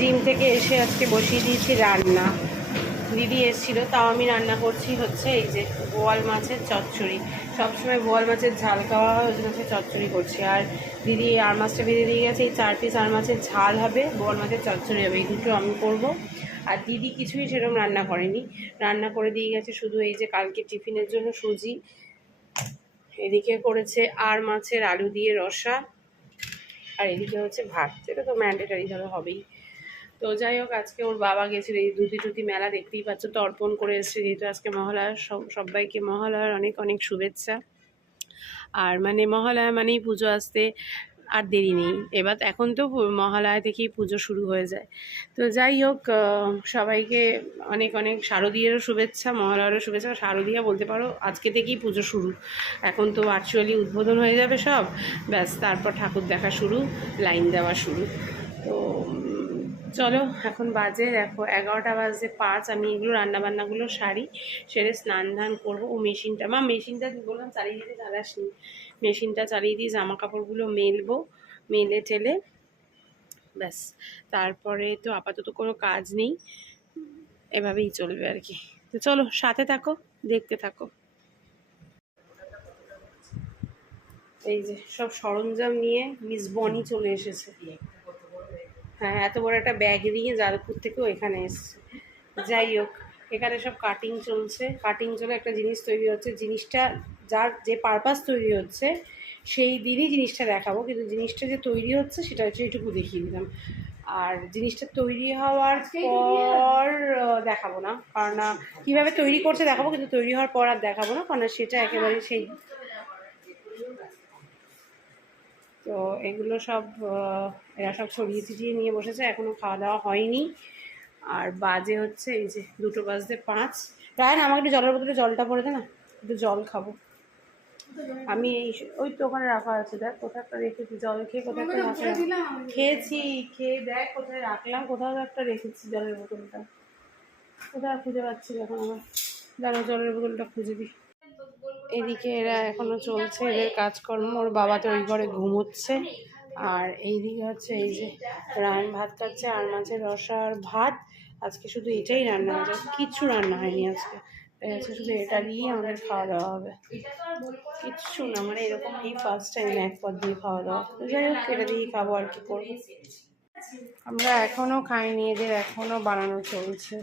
Gym থেকে এসে আজকে বসিয়ে দিয়েছি রান্না। দিদি এসেছিল, তাও আমি রান্না করছি হচ্ছে এই যে বোয়াল মাছের চচ্চড়ি। সবসময় বোয়াল মাছের ঝাল খাওয়া হয়, ওই জন্য চচ্চড়ি করছি। আর দিদি আর মাছটা ভেজে দিয়ে গেছে, এই চার পিস আর মাছের ঝাল হবে, বোয়াল মাছের চচ্চড়ি হবে, এই দুটো আমি করব। আর দিদি কিছুই সেরকম রান্না করেনি। রান্না করে দিয়ে গেছে শুধু এই যে কালকে টিফিনের জন্য সুজি। এদিকে করেছে আর মাছের আলু দিয়ে রসা। আর এদিকে হচ্ছে ভাত সেটা তো ম্যান্ডেটারি ধরো হবেই। তো যাই হোক, আজকে ওর বাবা গেছিল। এই দুটি টুতি মেলা দেখতেই পাচ্ছ তো অর্পণ করে এসছে যেহেতু আজকে মহালয়ার সব সবাইকে মহালয়ার অনেক অনেক শুভেচ্ছা। আর মানে মহালয়া মানেই পুজো আসতে আর দেরি নেই। এবার এখন তো মহালয়া থেকেই পুজো শুরু হয়ে যায়। তো যাই হোক সবাইকে অনেক অনেক শারদীয়েরও শুভেচ্ছা মহালয়ারও শুভেচ্ছা। শারদীয়া বলতে পারো, আজকে থেকেই পুজো শুরু। এখন তো ভার্চুয়ালি উদ্বোধন হয়ে যাবে সব। ব্যাস, তারপর ঠাকুর দেখা শুরু, লাইন দেওয়া শুরু। তো চলো, এখন বাজে, দেখো এগারোটা বাজে পাঁচ, আমি এগুলো, রান্নাবান্নাগুলো সারি, সেরে স্নান ধান করব। ও মেশিনটা, মা, মেশিনটা বললাম? চালিয়ে দিতে চালাসনি মেশিনটা চালিয়ে দিয়ে জামা কাপড়গুলো মেলবো, মেলে টেলে, ব্যাস। তারপরে তো আপাতত কোনো কাজ নেই, এভাবেই চলবে আর কি। তো চলো, সাথে থাকো, দেখতে থাকো। এই যে সব সরঞ্জাম নিয়ে মিস বনি চলে এসেছে। হ্যাঁ এত বড় একটা ব্যাগ নিয়ে যাদবপুর থেকেও এখানে এসেছে। যাই হোক এখানে সব কাটিং চলছে। কাটিং চলে একটা জিনিস তৈরি হচ্ছে। জিনিসটা যার যে পারপাস তৈরি হচ্ছে সেই দিনই জিনিসটা দেখাবো। কিন্তু জিনিসটা যে তৈরি হচ্ছে সেটা হচ্ছে এইটুকু দেখিয়ে দিলাম। আর জিনিসটা তৈরি হওয়ার পর দেখাবো না। কারণ কীভাবে তৈরি করছে দেখাবো কিন্তু তৈরি হওয়ার পর আর দেখাবো না। কারণ সেটা একেবারে সেই তো এগুলো সব এরা সব ছড়িয়ে ছিটিয়ে নিয়ে বসেছে এখনও খাওয়া দাওয়া হয়নি। আর বাজে হচ্ছে এই যে দুটো বাজতে পাঁচ। রায়ন আমাকে একটু জলের বোতলে জলটা পড়ে দে না একটু জল খাব। আমি এই ওই তো ওখানে রাখা আছে দেখ কোথাও একটা রেখেছি জল খেয়ে কোথাও একটা রাখলাম। খেয়েছি খেয়ে দেখ কোথায় রাখলাম কোথাও একটা রেখেছি জলের বোতলটা। কোথাও খুঁজে পাচ্ছি এখন আমার। দাঁড়া জলের বোতলটা খুঁজে দিই। এদিকে এরা এখনও চলছে, এদের কাজকর্ম, ওর বাবা তো ওই ঘরে ঘুমোচ্ছে। আর এইদিকে হচ্ছে এই যে রায়ন ভাত খাচ্ছে, আর মাছের রসা আর ভাত। আজকে শুধু এটাই রান্না হয়েছে, কিচ্ছু রান্না হয়নি আজকে। শুধু এটা দিয়েই আমাদের খাওয়া দাওয়া হবে। কিচ্ছু না মানে এরকম এই ফার্স্ট টাইম এক পদ দিয়ে খাওয়া দাওয়া। যাই হোক, এটা দিয়েই খাব আর কি করব। আমরা এখনও খাইনি, এদের এখনও বানানো চলছে।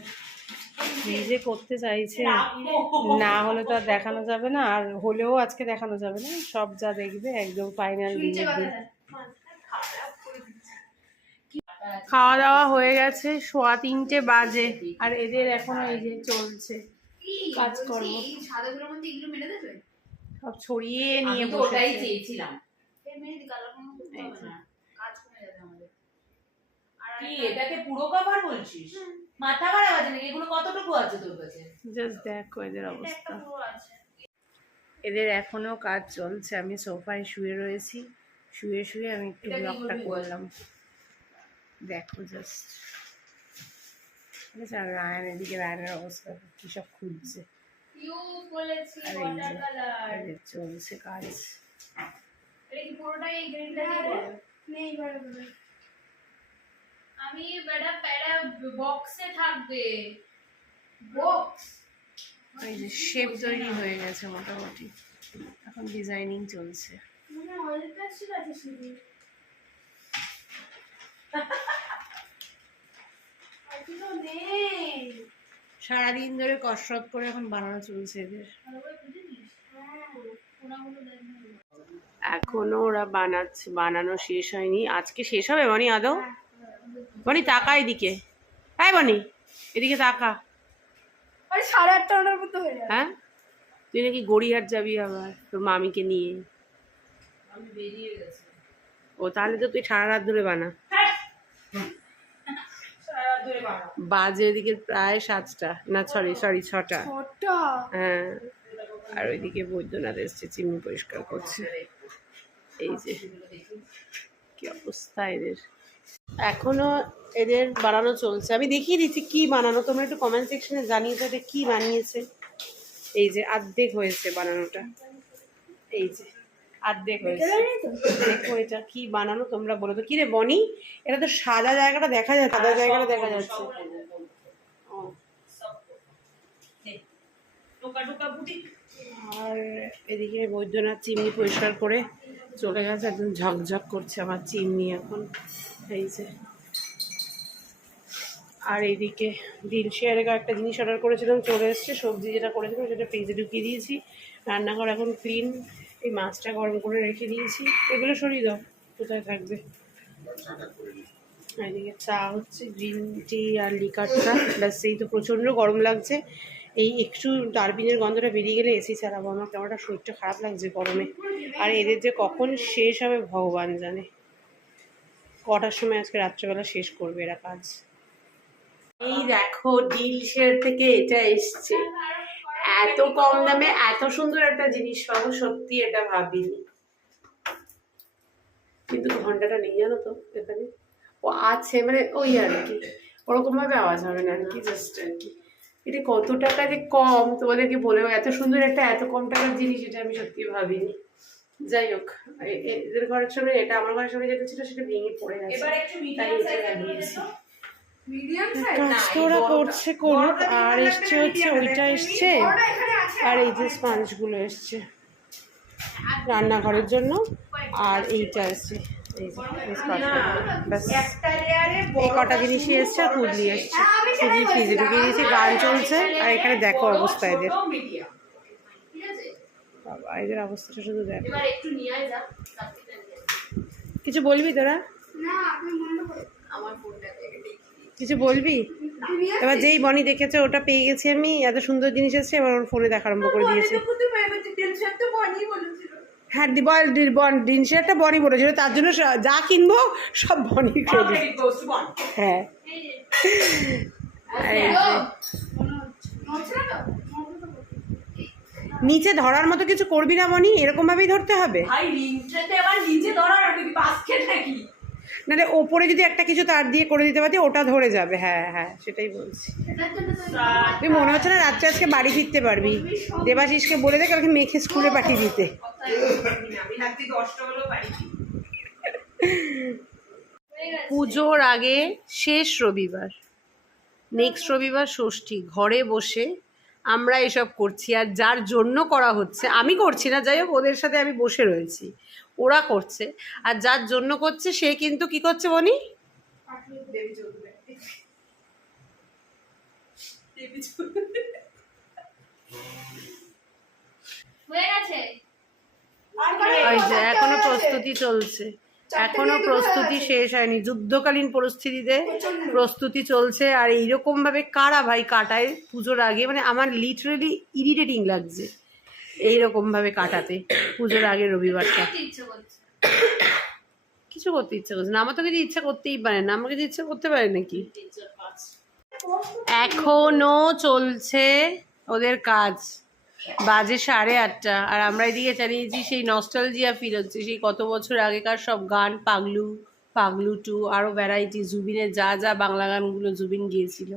নিজে করতে চাইছে না হলে তো আর দেখানো যাবে না আর হলেও আজকে দেখানো যাবে না সব যা দেখবে একদম ফাইনাল খাওয়া দাওয়া হয়ে গেছে সোয়া তিনটে বাজে আর এদের এখনও এই যে চলছে কাজকর্ম। সব ছড়িয়ে নিয়ে ওটাই চেয়েছিলাম। এই মেহেদি কালার কোনো করতে না। কাজ কমে যাবে আমাদের। আর কি এটাকে পুরো কভার বলছিস? মাথা খারাপ আছে নাকি? এগুলো কতটুকু আছে তোর কাছে? জাস্ট দেখো এদের অবস্থা। এদের এখনও কাজ চলছে। আমি সোফায় শুয়ে রয়েছি। শুয়ে শুয়ে আমি একটু ব্লগটা করলাম। দেখো জাস্ট ঠিক আছে আর রায়ন এদিকে রায়নের অবস্থা কী সব খুঁজছে চলছে কাজ। পুরোটাই এই গ্রিনটা দিয়ে নেই বড় আমি বেটা প্যারা বক্সে থাকবে। বক্স? এই যে শেপ তৈরি হয়ে গেছে মোটামুটি। এখন ডিজাইনিং চলছে। মনে অয়েল পেন্সিল আছে শুধু সারাদিন ধরে কসরত করে এখন বানানো চলছে এদের। হ্যাঁ এখনও ওরা বানাচ্ছে বানানো শেষ হয়নি। আজকে শেষ হবে বনি আদৌ? বনি তাকা এদিকে। হ্যাঁ বনি এদিকে তাকা। আরে সাড়ে আটটা নটার মতো হয়ে যাবে। হ্যাঁ? তুই নাকি গড়িয়ার যাবি আবার তোর মামিকে নিয়ে। আমি বেরিয়ে গেছি। ও তাহলে তো তুই সারা রাত ধরে বানা। বাজে ওইদিকে প্রায় সাতটা। না সরি সরি ছটা। ছটা? হ্যাঁ। আর ওইদিকে বৈদ্যনাথ এসছে চিমনি পরিষ্কার করছে। এই যে। কি অবস্থা এদের? এখনও এদের বানানো চলছে। আমি দেখিয়ে দিচ্ছি কি বানানো। তোমরা একটু কমেন্ট সেকশনে জানিয়ে তো এটা কি বানিয়েছে। এই যে আর্ধেক হয়েছে বানানোটা। এই যে অর্ধেক হয়েছে। দেখো এটা কি বানানো তোমরা বলো তো। কি রে বনি? এটা তো সাদা জায়গাটা দেখা যাচ্ছে। সাদা জায়গাটা দেখা যাচ্ছে। আর এদিকে বৈদ্যনাথ চিমনি পরিষ্কার করে চলে গেছে। একদম ঝকঝক করছে আমার চিমনি এখন। এই যে। আর এইদিকে দিল শেয়ারে একটা জিনিস অর্ডার করেছিলাম, চলে এসছে। সবজি যেটা করেছিলাম সেটা ফ্রিজে ঢুকিয়ে দিয়েছি। রান্নাঘর এখন ক্লিন এই মাছটা গরম করে রেখে দিয়েছি। এগুলো সরিয়ে দাও, কোথায় থাকবে? এদিকে চা হচ্ছে গ্রিন টি আর লিকার চা ব্যাস, এই তো প্রচণ্ড গরম লাগছে। এই একটু ডারবিনের গন্ধটা বেরিয়ে গেলে এসি চালাবো আমার কেমনটা শরীরটা খারাপ লাগছে গরমে। আর এদের যে কখন শেষ হবে ভগবান জানে। কটার সময় আজকে রাত্রেবেলা শেষ করবে এরা কাজ? এই দেখো, ডিল শেয়ার থেকে এটা এসছে। এত কম দামে এত সুন্দর একটা জিনিস পাবো, সত্যি এটা ভাবিনি। কিন্তু ঘন্টাটা নেই, জানো তো, এখানে। ও আছে মানে ওই আর কি ওরকম ভাবে আওয়াজ হবে না আর কি জাস্ট আর কি। এটা কত টাকা যে কম, তোমাদেরকে বলে, এত সুন্দর একটা, এত কম টাকার জিনিস, এটা আমি সত্যি ভাবিনি। যাই হোক এদের ঘরের সামনে এটা আমার ঘরের সামনে যেটা ছিল সেটা ভেঙে পড়ে গেছে। এবার একটু মিডিয়াম এটা সাইজ লাগিয়েছি। মিডিয়াম কাজ তো ওরা করছে করুক আর এসছে হচ্ছে ওইটা এসছে। আর এই যে স্পঞ্জগুলো এসছে। রান্নাঘরের জন্য। আর এইটা এসছে। এই কটা জিনিসই এসছে আর পুডলি এসছে। পুডলি ফ্রিজে ঢুকিয়ে দিয়েছি গান চলছে। আর এখানে দেখো অবস্থা এদের মিডিয়াম ঠিক আছে বাবা এদের অবস্থাটা শুধু দেখো। এবার একটু নিয়ে যা কার্তিকটা কিছু বলবি তোরা? না আপনি মনে আমার ফোনটা দেখে কিছু বলবি? এবার যেই বনি দেখেছে ওটা পেয়ে গেছি আমি। এত সুন্দর জিনিস এসছে এবার ওর ফোনে দেখা আরম্ভ করে দিয়েছে। হ্যাঁ দি- বল দি- বন দিন সেটা বনি বলেছিল তার জন্য যা কিনবো সব বনি ক্রেডিট হ্যাঁ আর এই যে নড়ছে না তো নিচে ধরার মতো কিছু করবি না মনি এরকম ভাবেই ধরতে হবে। ভাই রিংটাতে আবার নিচে ধরার আর বাস্কেট নাকি নাহলে ওপরে যদি একটা কিছু তার দিয়ে করে দিতে পারতি ওটা ধরে যাবে। হ্যাঁ হ্যাঁ সেটাই বলছি। তুই মনে হচ্ছে না রাত্রে আজকে বাড়ি ফিরতে পারবি? দেবাশিসকে বলে দে কালকে মেখে স্কুলে পাঠিয়ে দিতে। পুজোর আগে শেষ রবিবার নেক্সট রবিবার ষষ্ঠী ঘরে বসে আমরা এসব করছি আর যার জন্য করা হচ্ছে আমি করছি না যাই হোক ওদের সাথে আমি বসে রয়েছি। ওরা করছে আর যার জন্য করছে সে কিন্তু কি করছে বনি? এখনও প্রস্তুতি চলছে। এখনও প্রস্তুতি শেষ হয়নি যুদ্ধকালীন পরিস্থিতিতে প্রস্তুতি চলছে আর এইরকম ভাবে কারা ভাই কাটায় পুজোর আগে? মানে আমার লিটারেলি ইরিটেটিং লাগছে এইরকম ভাবে কাটাতে পুজোর আগে রবিবারটা। কিছু করতে ইচ্ছা করছে না আমার তো কিছু ইচ্ছা করতেই পারে না আমাকে ইচ্ছা করতে পারে নাকি? এখনও চলছে ওদের কাজ। বাজে সাড়ে আটটা। আর আমরা এদিকে চালিয়েছি সেই নস্টালজিয়া ফিল হচ্ছে সেই কত বছর আগেকার সব গান পাগলু পাগলু টু আরও ভ্যারাইটি জুবিনের যা যা বাংলা গানগুলো জুবিন গিয়েছিল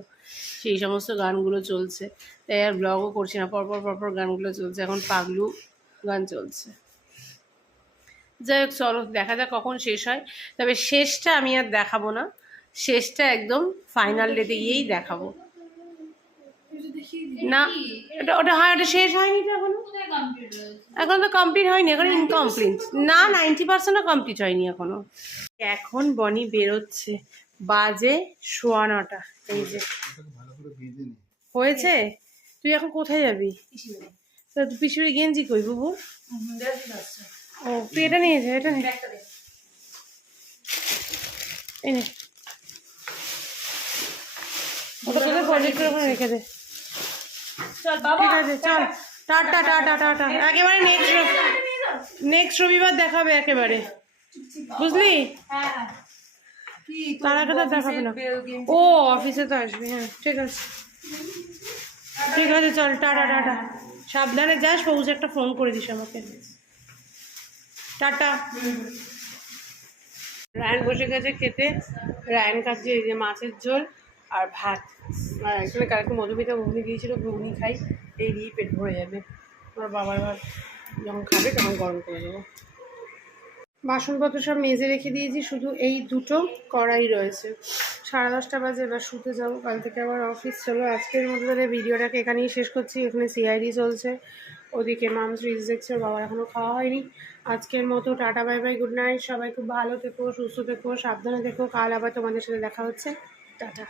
সেই সমস্ত গানগুলো চলছে। তাই আর ব্লগও করছি না পরপর পরপর গানগুলো চলছে এখন পাগলু গান চলছে। যাই হোক চলো দেখা যাক কখন শেষ হয়। তবে শেষটা আমি আর দেখাবো না শেষটা একদম ফাইনাল ডেতে গিয়েই দেখাবো। না ওটা ওটা হয় শেষ হয়নি এখনও? কোথায় তো কমপ্লিট হয়নি, এখন না পার্সেন্টও কমপ্লিট হয়নি এখনও। বনি বেরোচ্ছে, বাজে নটা। এই যে। হয়েছে? তুই এখন কোথায় যাবি? তা পিছুরে গেঞ্জি কই, বুবু? ও, তুই এটা নিয়ে যা, এটা নিয়ে ওটা ওখানে রেখে দে। চল বাবা ঠিক আছে চল। টাটা টাটা টাটা একেবারে নেক্সট নেক্সট রবিবার দেখাবে একেবারে। বুঝলি? হ্যাঁ। তার আগে তো দেখাবে না। ও অফিসে তো আসবে হ্যাঁ ঠিক আছে। ঠিক আছে চল টাটা টাটা। সাবধানে যাস পৌঁছে একটা ফোন করে দিস আমাকে। টাটা। রায়ন বসে গেছে খেতে। রায়ন খাচ্ছে এই যে মাছের ঝোল। আর ভাত। এখানে কালকে মধুমিতা ঘুগনি দিয়েছিল, ঘুগনি খাই, এই দিয়ে পেট ভরে যাবে। ওর বাবার ভাত যখন খাবে তখন গরম করে দেবো বাসনপত্র সব মেজে রেখে দিয়েছি, শুধু এই দুটো কড়াই রয়েছে। সাড়ে দশটা বাজে, এবার শুতে যাব। কাল থেকে আবার অফিস চলো। আজকের মধ্যে তাহলে ভিডিওটাকে এখানেই শেষ করছি। এখানে সিআইডি চলছে। ওদিকে মাম সিরিজ দেখছে বাবার এখনও খাওয়া হয়নি। আজকের মতো tata bye bye good night সবাই খুব ভালো থেকো, সুস্থ থেকো, সাবধানে থেকো। কাল আবার তোমাদের সাথে দেখা হচ্ছে। টাটা।